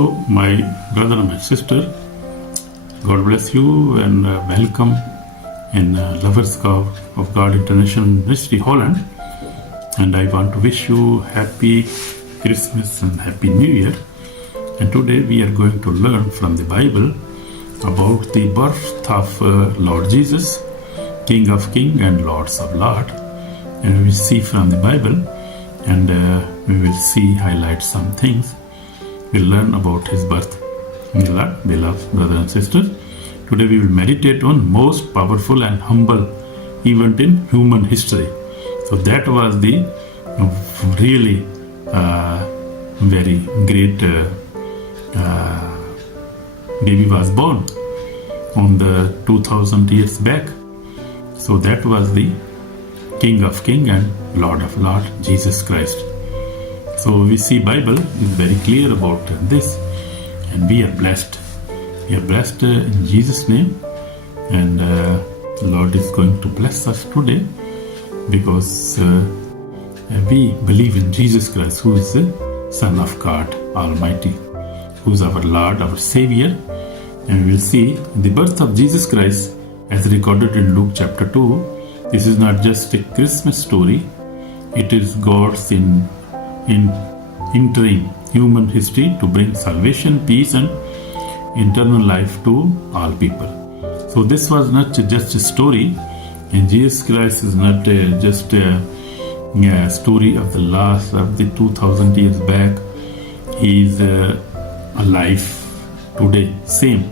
Hello, my brother and my sister. God bless you and welcome in Lovers of God International Ministry, Holland. And I want to wish you happy Christmas and happy New Year. And today we are going to learn from the Bible about the birth of Lord Jesus, King of Kings and Lords of Lords. And we will see from the Bible, and we will see highlight some things. We'll learn about his birth. Beloved brothers and sisters, today we will meditate on most powerful and humble event in human history. So that was the really very great baby was born on the 2000 years back. So that was the King of Kings and Lord of Lords, Jesus Christ. So we see Bible is very clear about this, and we are blessed. We are blessed in Jesus' name, and the Lord is going to bless us today because we believe in Jesus Christ, who is the Son of God Almighty, who is our Lord, our Savior. And we will see the birth of Jesus Christ as recorded in Luke chapter 2. This is not just a Christmas story, it is God's entering human history to bring salvation, peace and eternal life to all people. So this was not just a story, and Jesus Christ is not just a story of the last of the 2000 years back. He is alive today, same.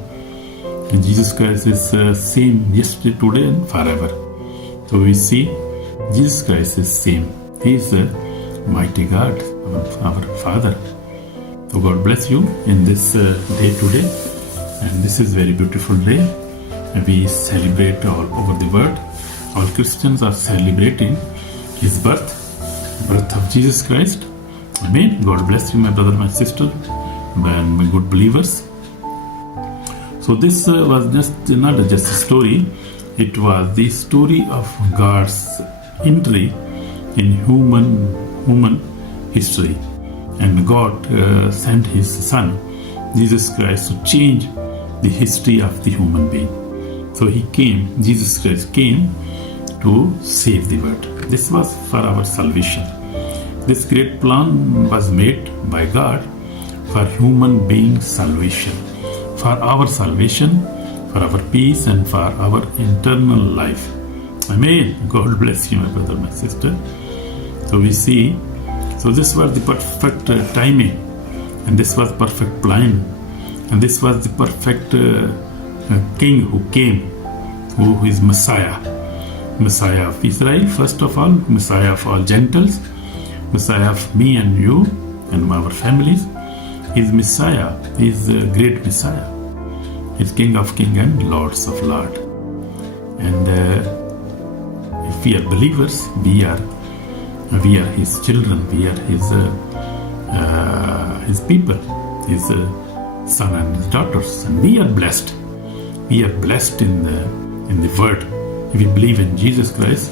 And Jesus Christ is same yesterday, today and forever. So we see Jesus Christ is same. He is mighty God, our Father. So God bless you in this day today. And this is very beautiful day. We celebrate all over the world. All Christians are celebrating his birth of Jesus Christ. Amen. God bless you, my brother, my sister, and my good believers. So this was not just a story. It was the story of God's entry in human history. And God sent his Son, Jesus Christ, to change the history of the human being. So Jesus Christ came to save the world. This was for our salvation. This great plan was made by God for human being salvation, for our salvation, for our peace and for our eternal life. Amen. God bless you, my brother, my sister. So we see, so this was the perfect timing, and this was perfect plan, and this was the perfect king who came, who is Messiah of Israel, first of all, Messiah of all Gentiles, Messiah of me and you and our families. He is Messiah, he is a great Messiah. He is King of Kings and Lords of Lords. And if we are believers, we are his children, we are his people, his son and his daughters, and we are blessed. We are blessed in the word. We believe in Jesus Christ,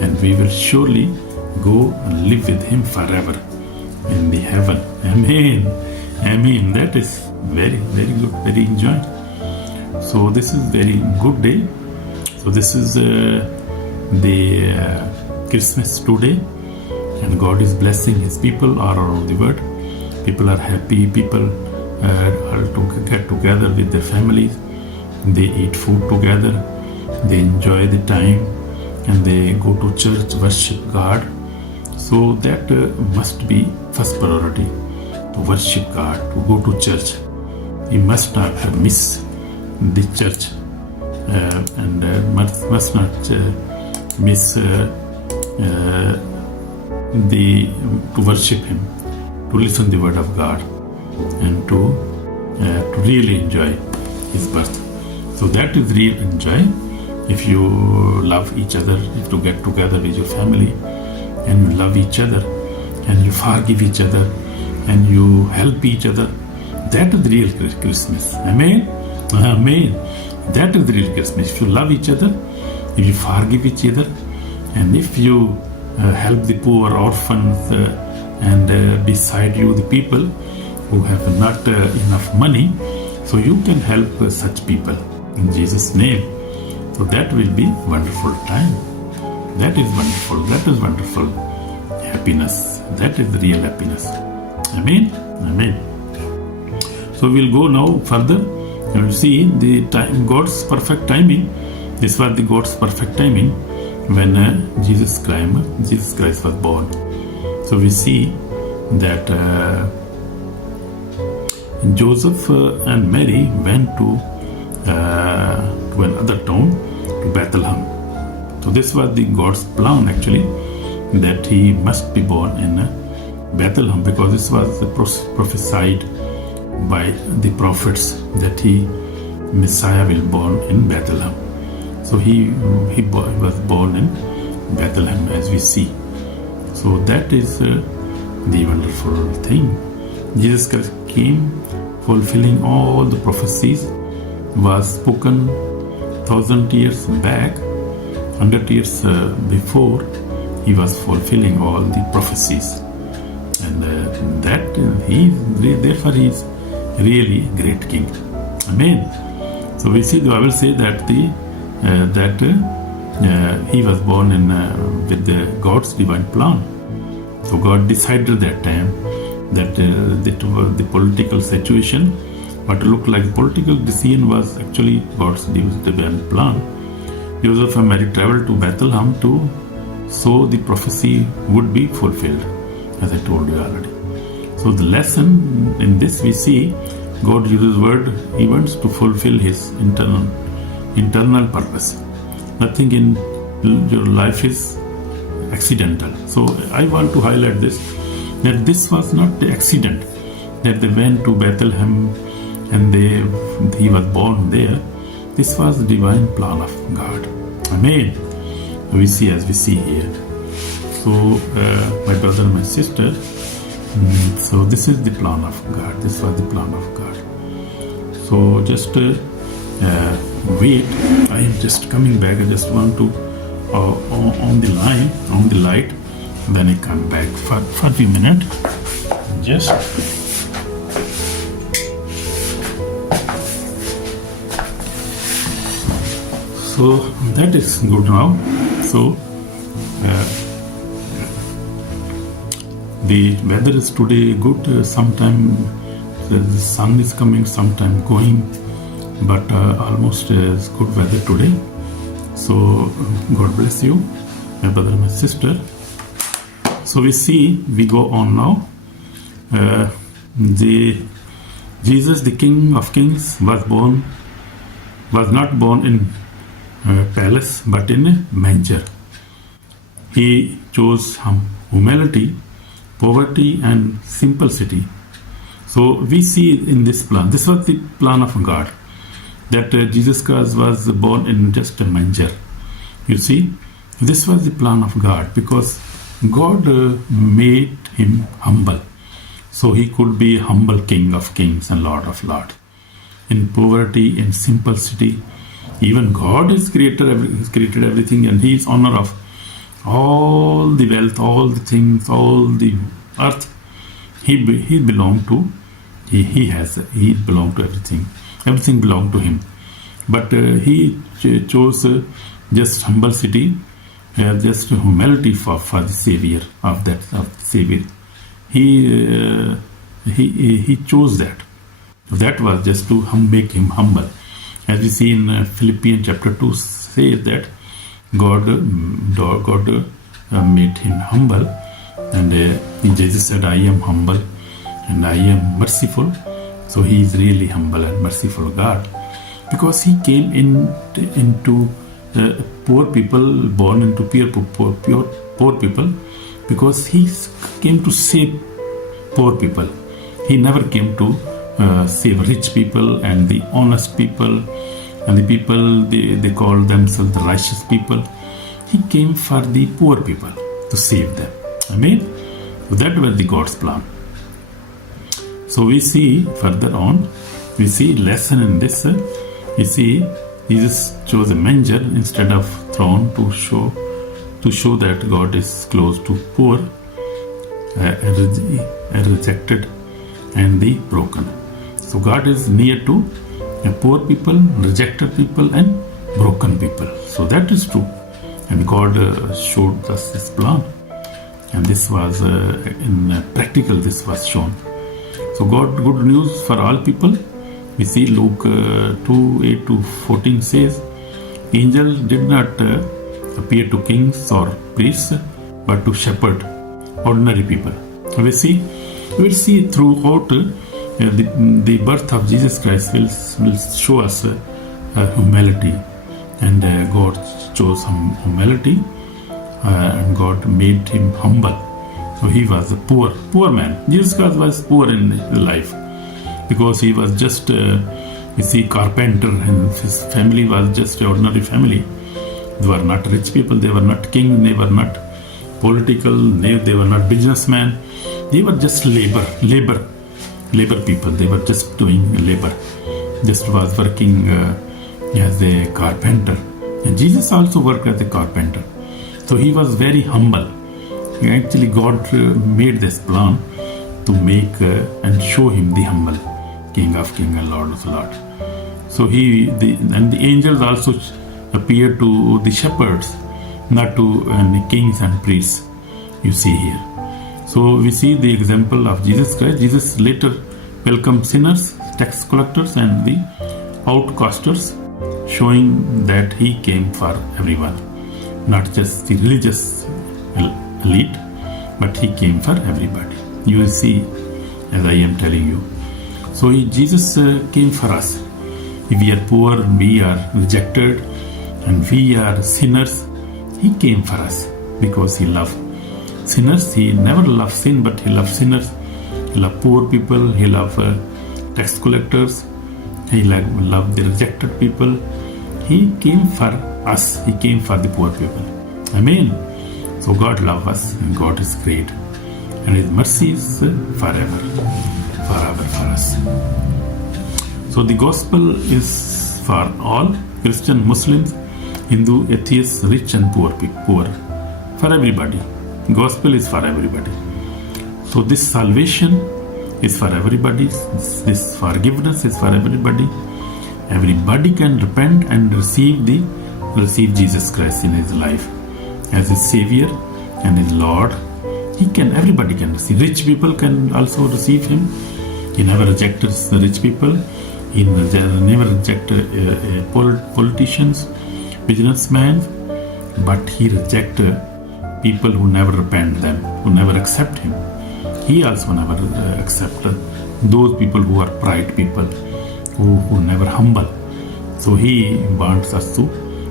and we will surely go and live with him forever in the heaven. Amen. Amen. That is very, very good, very enjoying. So this is very good day. So this is the Christmas today, and God is blessing his people all around the world. People are happy. People are to get together with their families. They eat food together. They enjoy the time, and they go to church, worship God. So that must be first priority, to worship God, to go to church. You must not miss the church, and must not miss to worship him, to listen the word of God, and to really enjoy his birth. So that is real enjoy. If you love each other, if you get together with your family, and you love each other, and you forgive each other, and you help each other, that is real Christmas. Amen. Amen. That is the real Christmas. If you love each other, if you forgive each other, and if you help the poor, orphans, and beside you the people who have not enough money. So you can help such people in Jesus' name. So that will be wonderful time. That is wonderful. That is wonderful happiness. That is the real happiness. Amen. Amen. So we'll go now further. You see the time, God's perfect timing. This was the God's perfect timing when Jesus Christ was born. So we see that Joseph and Mary went to another town, to Bethlehem. So this was the God's plan actually, that he must be born in Bethlehem, because this was prophesied by the prophets that Messiah will born in Bethlehem. So he was born in Bethlehem, as we see. So that is the wonderful thing. Jesus Christ came fulfilling all the prophecies was spoken 1,000 years back, 100 years before. He was fulfilling all the prophecies, and therefore he is really a great king. Amen. So we see the Bible say that he was born in with God's divine plan. So God decided that time that the political situation, what looked like political decision, was actually God's divine plan. Joseph and Mary traveled to Bethlehem so the prophecy would be fulfilled, as I told you already. So the lesson in this, we see God uses word events to fulfill his internal purpose. Nothing in your life is accidental. So I want to highlight this, that this was not the accident that they went to Bethlehem and he was born there. This was the divine plan of God. Amen. We see as we see here. So my brother, my sister, so this is the plan of God. This was the plan of God. So just wait. I am just coming back. I just want to on the light. Then I come back for a few minutes. Just. So that is good now. So the weather is today good. Sometime the sun is coming, sometime going, but almost is good weather today. So God bless you, my brother and my sister. So we go on now. Jesus, the King of Kings, was not born in palace, but in a manger. He chose humility, poverty, and simplicity. So we see in this plan, this was the plan of God, that Jesus Christ was born in just a manger. You see, this was the plan of God, because God made him humble, so he could be humble King of Kings and Lord of Lords. In poverty, in simplicity, even God is created everything, and he is owner of all the wealth, all the things, all the earth. He belonged to. He belonged to everything. Everything belonged to him. But he chose just simplicity, just humility for the Savior of the Savior. He chose that. That was just to make him humble. As we see in Philippians chapter 2, says that God made him humble, and Jesus said, "I am humble and I am merciful." So he is really humble and merciful God, because he came into poor people, born into poor people, because he came to save poor people. He never came to save rich people and the honest people and the people they call themselves the righteous people. He came for the poor people to save them. Amen. So that was the God's plan. So we see further on, we see lesson in this. We see Jesus chose a manger instead of throne to show that God is close to poor and rejected and the broken. So God is near to poor people, rejected people, and broken people. So that is true. And God showed us this plan. And this was in practical, this was shown. So God, good news for all people. We see Luke 2:8-14 says, angel did not appear to kings or priests, but to shepherd ordinary people. We will see throughout the birth of Jesus Christ will show us humility, and God chose some humility, and God made him humble. So he was a poor man. Jesus Christ was poor in his life because he was just carpenter, and his family was just an ordinary family. They were not rich people, they were not king, they were not political, they were not businessmen. They were just labor people. They were just doing labor, just was working as a carpenter. And Jesus also worked as a carpenter. So he was very humble. Actually, God made this plan to make and show him the humble King of Kings and Lord of Lords. So the angels also appeared to the shepherds, not to kings and priests. You see here. So we see the example of Jesus Christ. Jesus later welcomed sinners, tax collectors, and the outcasters, showing that he came for everyone, not just the religious elite, but he came for everybody. You will see as I am telling you. So Jesus came for us. If we are poor and we are rejected and we are sinners, he came for us because he loved sinners. He never loved sin, but he loved sinners. He loved poor people. He loved tax collectors. He loved the rejected people. He came for us. He came for the poor people. Amen. So God loves us, and God is great, and his mercy is forever for us. So the gospel is for all, Christian, Muslims, Hindu, atheists, rich and poor, for everybody. Gospel is for everybody. So this salvation is for everybody. This forgiveness is for everybody. Everybody can repent and receive Jesus Christ in his life as his Savior and his Lord. Everybody can receive. Rich people can also receive him. He never rejected the rich people. He never rejected politicians, businessmen, but he rejected people who never repent them, who never accept him. He also never accepted those people who are pride people, who never humble. So he wants us to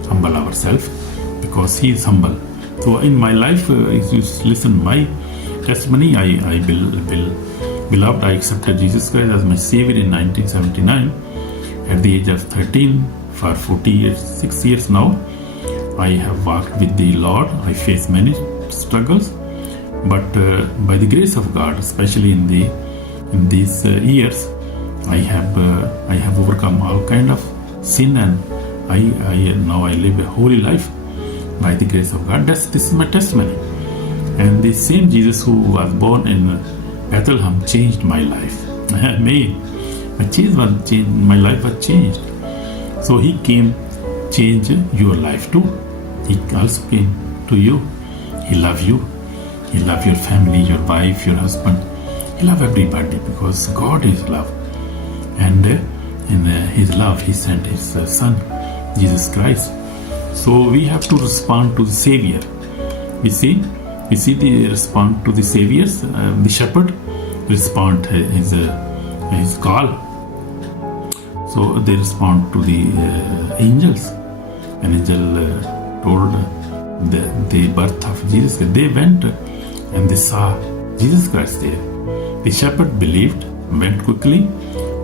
humble ourselves because he is humble. So in my life, if you listen my testimony, beloved, I accepted Jesus Christ as my Savior in 1979 at the age of 13. For 46 years now, I have walked with the Lord. I faced many struggles, but by the grace of God, especially in these years, I have overcome all kind of sin, and now I live a holy life by the grace of God. This is my testimony. And the same Jesus who was born in Bethlehem changed my life. Amen. My life was changed. So he came change your life too. He also came to you. He loves you. He loves your family, your wife, your husband. He loves everybody because God is love. And in his love, he sent his son, Jesus Christ. So we have to respond to the Savior. We see the respond to the Saviors. The shepherd respond his call. So they respond to the angels. An angel told the birth of Jesus. They went and they saw Jesus Christ there. The shepherd believed, went quickly,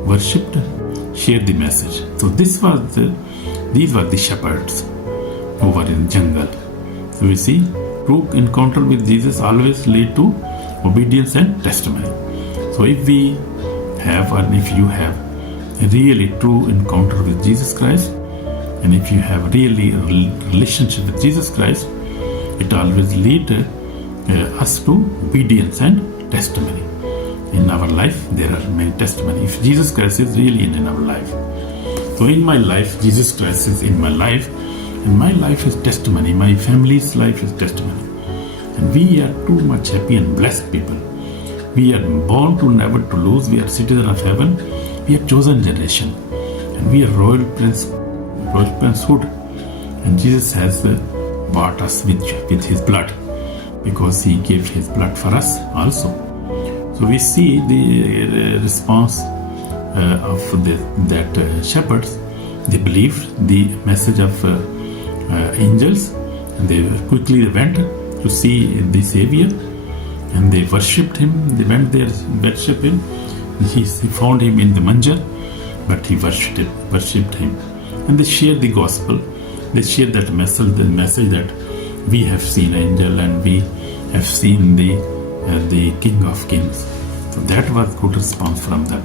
worshipped, shared the message. So these were the shepherds who were in the jungle. So we see true encounter with Jesus always lead to obedience and testimony. So if we have, and if you have a really true encounter with Jesus Christ, and if you have really a relationship with Jesus Christ, it always lead us to obedience and testimony. in our life, there are many testimonies. If Jesus Christ is really in our life. So in my life, Jesus Christ is in my life, and my life is testimony. My family's life is testimony. And we are too much happy and blessed people. We are born to never to lose. We are citizens of heaven. We are chosen generation. And we are royal princehood. And Jesus has bought us with his blood, because he gave his blood for us also. So we see the response of that shepherds. They believed the message of angels, and they quickly went to see the Savior, and they worshipped him. They went there, worshipped him. He found him in the manger, but he worshipped him. And they shared the gospel. They shared that message, the message that we have seen angel and we have seen the King of Kings. So that was good response from them.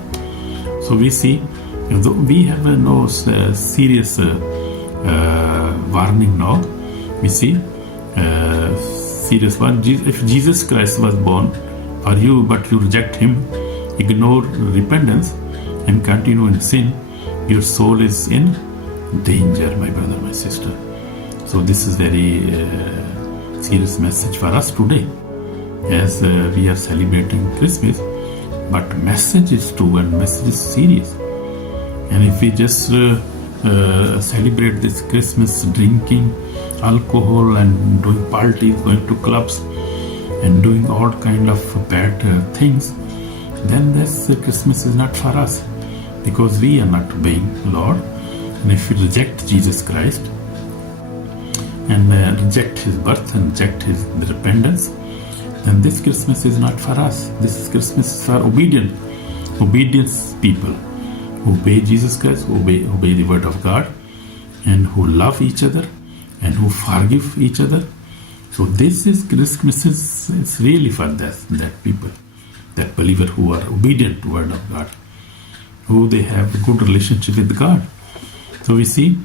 So we see, we have no serious warning now. We see serious one. If Jesus Christ was born for you, but you reject him, ignore repentance, and continue in sin, your soul is in danger, my brother, my sister. So this is very serious message for us today, as we are celebrating Christmas. But message is true and message is serious. And if we just celebrate this Christmas drinking alcohol and doing parties, going to clubs and doing all kind of bad things, then this Christmas is not for us, because we are not obeying Lord. And if we reject Jesus Christ and reject his birth and reject his repentance, then this Christmas is not for us. This Christmas is for obedience people who obey Jesus Christ, who obey the word of God, and who love each other and who forgive each other. So this Christmas is really for that people, that believer who are obedient to word of God, who they have a good relationship with God. So we see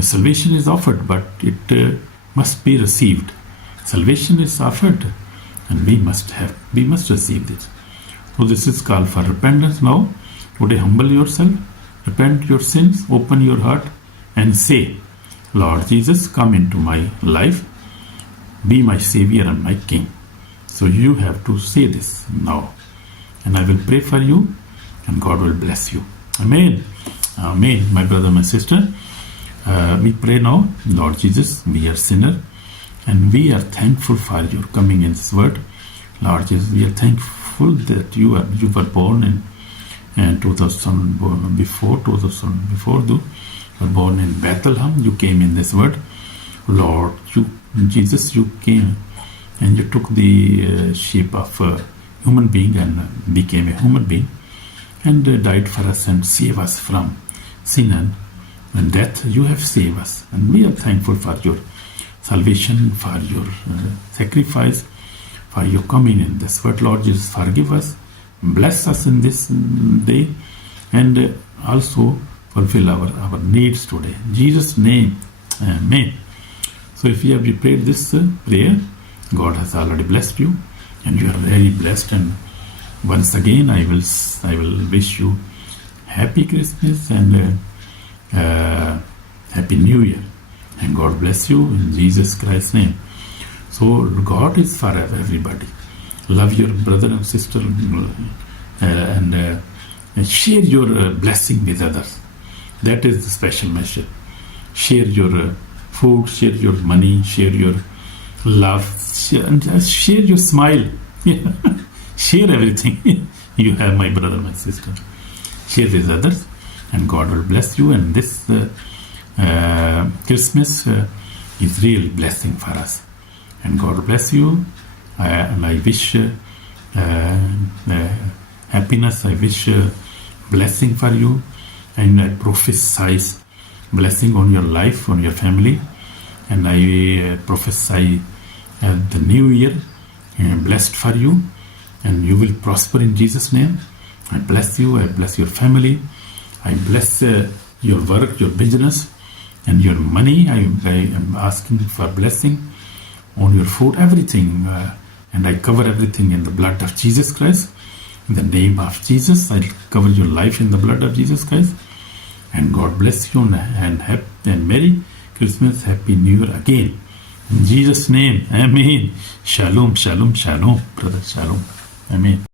salvation is offered, but it must be received. Salvation is offered, and we must receive this. So this is called for repentance now. Today humble yourself, repent your sins, open your heart, and say, Lord Jesus, come into my life, be my Savior and my King. So you have to say this now, and I will pray for you, and God will bless you. Amen. Amen, my brother, my sister. We pray now, Lord Jesus, we are sinner, and we are thankful for your coming in this world. Lord Jesus, we are thankful that you were born in 2000 before you were born in Bethlehem. You came in this world, Lord. Jesus, you came and you took the shape of a human being and became a human being, and died for us and saved us from sin and death. You have saved us, and we are thankful for your salvation, for your sacrifice, for your coming in this world. Lord Jesus, forgive us, bless us in this day, and also fulfill our needs today. In Jesus' name, amen. So if you have prayed this prayer, God has already blessed you, and you are very blessed. And once again, I will wish you happy Christmas and happy New Year, and God bless you in Jesus Christ's name. So God is for everybody. Love your brother and sister, and share your blessing with others. That is the special message. Share your food, share your money, share your love, share your smile. Share everything you have, my brother, my sister. Share with others, and God will bless you. And this Christmas is really blessing for us. And God will bless you. And I wish happiness. I wish blessing for you, and I prophesy blessing on your life, on your family. And I prophesy the new year blessed for you, and you will prosper in Jesus' name. I bless you. I bless your family. I bless your work, your business, and your money. I am asking for blessing on your food, everything. And I cover everything in the blood of Jesus Christ. In the name of Jesus, I cover your life in the blood of Jesus Christ. And God bless you and Merry Christmas, Happy New Year again. In Jesus' name, Amen. Shalom, shalom, shalom, brother, shalom. Amen.